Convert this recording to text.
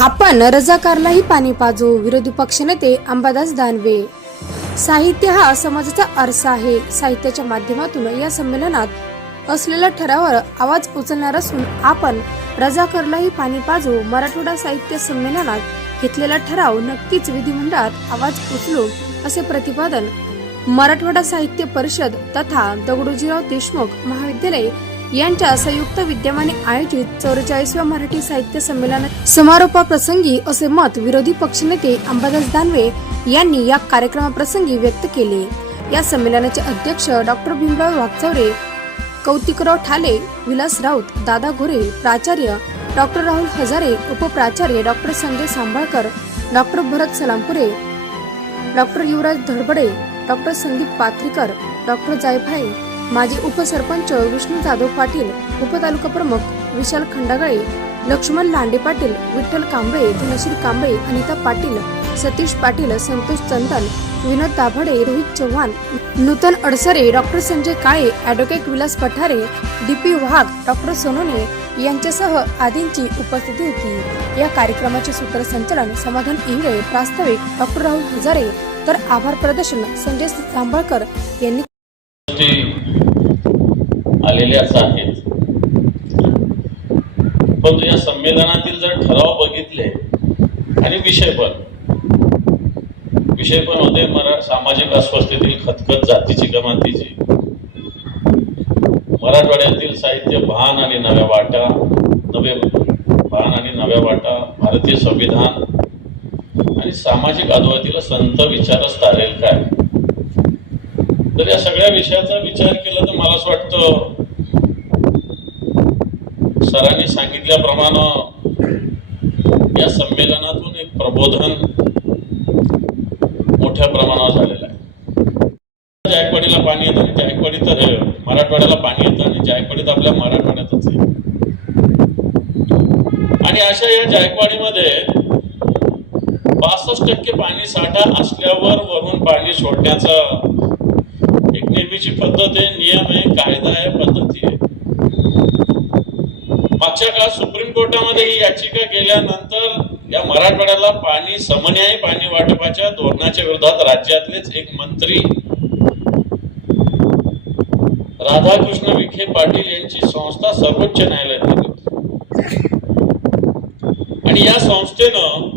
आपण रजाकारलाही पाणी पाजू. विरोधी पक्षनेते अंबादास दानवे. साहित्य हा समाजाचा आरसा आहे. साहित्याच्या माध्यमातून या संमेलनात असलेल्या ठरावावर आवाज उचलणार असून आपण रजाकारलाही पाणी पाजू मराठवाडा साहित्य संमेलनात घेतलेला ठराव नक्कीच विधिमंडळात आवाज उचलू असे प्रतिपादन मराठवाडा साहित्य परिषद तथा दगडोजीराव देशमुख महाविद्यालय यांच्या संयुक्त विद्यमाने आयोजित चौवेचाळीसव्या मराठी साहित्य संमेलन समारोपाप्रसंगी असे मत विरोधी पक्षनेते अंबादास दानवे यांनी या कार्यक्रमाप्रसंगी व्यक्त केले. या संमेलनाचे अध्यक्ष डॉक्टर भीमराव वागचौरे कौतिकराव ठाले विलास राऊत दादा घोरे प्राचार्य doctor Rahul Hazare उपप्राचार्य doctor Sanjay Sambhalkar doctor Bharat Salampure doctor Yuvraj Dhadbade doctor Sandeep Pathrikar doctor जायफाई माजी उपसरपंच विष्णू जाधव पाटील उपतालुका प्रमुख Vishal Khandagale Laxman Lande Patil Vitthal Kamble Dhanashri Kamble Anita Patil Satish Patil Santosh Chandan Vinod Dabhade Rohit Chavan Nutan Adsare doctor Sanjay Kale advocate Vilas Pathare DP Wagh doctor Sonone यांच्यासह आदींची उपस्थिती होती. या कार्यक्रमाचे सूत्रसंचालन समाधान इंगळे प्रास्ताविक doctor Rahul Hazare तर आभार प्रदर्शन संजय सांभाळकर यांनी आलेल्याच आहेत. परंतु या संमेलनातील जर ठराव बघितले आणि विषय पण विषय पण होते मरा सामाजिक अस्वस्थतेतील खतखत जातीची गमातीची मराठवाड्यातील साहित्य भान आणि नव्या वाटा नवे भान आणि नव्या वाटा भारतीय संविधान आणि सामाजिक अधोगतीला संत विचारच तारेल काय? तर या सगळ्या विषयाचा विचार केला तर मला असं वाटतं सरांनी सांगितल्याप्रमाणे या संमेलनातून एक प्रबोधन मोठ्या प्रमाणावर झालेलं आहे. जायकवाडीला पाणी येतं आणि जायकवाडी तर मराठवाड्याला पाणी येतं आणि जायकवाडी तर आपल्या मराठवाड्यातच आहे. आणि अशा या जायकवाडीमध्ये पासष्ट टक्के पाणी साठा असल्यावर वरून पाणी सोडण्याचा एक नेहमीची पद्धत आहे नियम आहे कायदा आहे पद्धती आहे. मागच्या काळात सुप्रीम कोर्टामध्ये ही याचिका केल्यानंतर या मराठवाड्याला पाणी समन्यायी पाणी वाटपाच्या धोरणाच्या विरोधात राज्यातलेच एक मंत्री राधाकृष्ण विखे पाटील यांची संस्था सर्वोच्च न्यायालयात होती. आणि या संस्थेनं